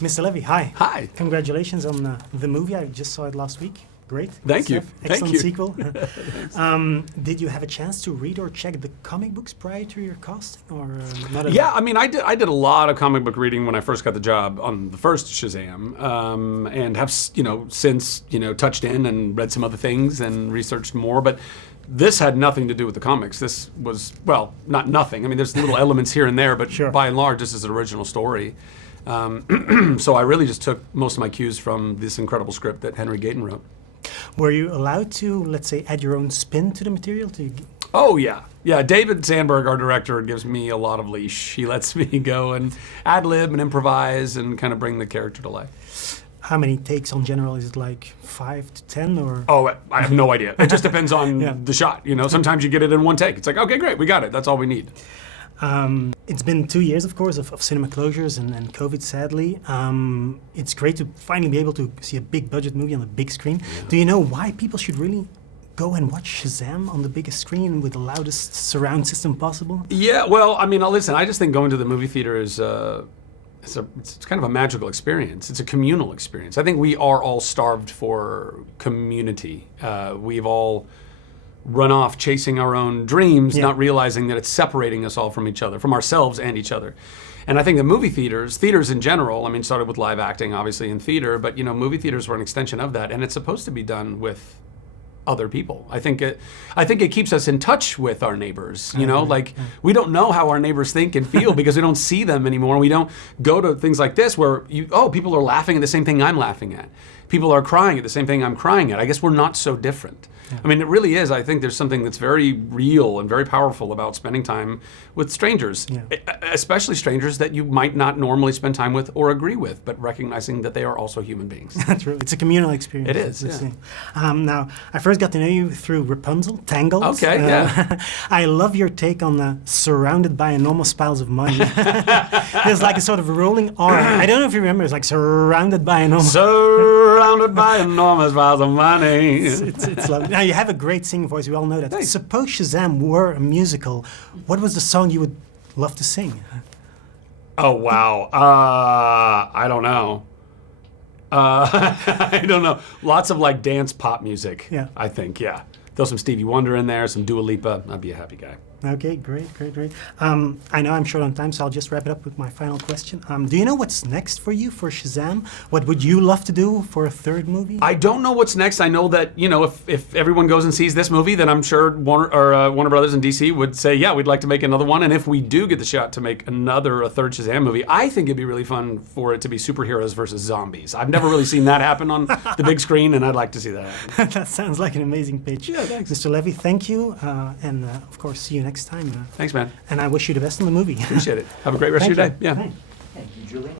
Mr. Levi, hi. Hi. Congratulations on the movie. I just saw it last week. Great. Thank you. Excellent Thank you. sequel. Did you have a chance to read or check the comic books prior to your casting, or not? Yeah, I mean, I did a lot of comic book reading when I first got the job on the first Shazam, and have since touched in and read some other things and researched more. But this had nothing to do with the comics. This was, well, not nothing. I mean, there's little elements here and there, but Sure. By and large, this is an original story. So I really just took most of my cues from this incredible script that Henry Gayton wrote. Were you allowed to, let's say, add your own spin to the material? Oh, yeah. Yeah, David Sandberg, our director, gives me a lot of leash. He lets me go and ad-lib and improvise and kind of bring the character to life. How many takes on general? Is it like 5 to 10 or? Oh, I have no idea. It just depends on Yeah. the shot. Sometimes you get it in one take. It's like, okay, great, we got it. That's all we need. It's been 2 years, of course, of cinema closures and COVID, sadly. It's great to finally be able to see a big budget movie on the big screen. Yeah. Do you know why people should really go and watch Shazam on the biggest screen with the loudest surround system possible? Yeah, well, I mean, listen, I just think going to the movie theater is it's kind of a magical experience. It's a communal experience. I think we are all starved for community. We've all run off chasing our own dreams, not realizing that it's separating us all from each other, from ourselves and each other. And I think the movie theaters in general, I mean, started with live acting, obviously, in theater, but movie theaters were an extension of that, and it's supposed to be done with other people. I think it keeps us in touch with our neighbors. We don't know how our neighbors think and feel because we don't see them anymore. We don't go to things like this where people are laughing at the same thing I'm laughing at. People are crying at the same thing I'm crying at. I guess we're not so different. Yeah. I mean, it really is. I think there's something that's very real and very powerful about spending time with strangers, especially strangers that you might not normally spend time with or agree with, but recognizing that they are also human beings. That's true. It's a communal experience. It is. Yeah. Now, I first got to know you through Rapunzel, Tangled. Okay, yeah. I love your take on surrounded by enormous piles of money. There's like a sort of rolling R. I don't know if you remember. It's like surrounded by enormous. Surrounded by enormous piles of money. It's lovely. Now, you have a great singing voice. We all know that. Thanks. Suppose Shazam were a musical. What was the song you would love to sing? Oh, wow. I don't know. I don't know. Lots of like dance pop music, I think, yeah. Throw some Stevie Wonder in there, some Dua Lipa. I'd be a happy guy. Okay, great. I know I'm short on time, so I'll just wrap it up with my final question. Do you know what's next for you for Shazam? What would you love to do for a third movie? I don't know what's next. I know that, if everyone goes and sees this movie, then I'm sure Warner Brothers in DC would say, yeah, we'd like to make another one. And if we do get the shot to make a third Shazam movie, I think it'd be really fun for it to be superheroes versus zombies. I've never really seen that happen on the big screen, and I'd like to see that happen. That sounds like an amazing pitch. Yeah, thanks. Mr. Levi, thank you. And of course, see you next time. Thanks, man. And I wish you the best in the movie. Appreciate it. Have a great rest of your day. Yeah. Thanks. Thank you, Julie.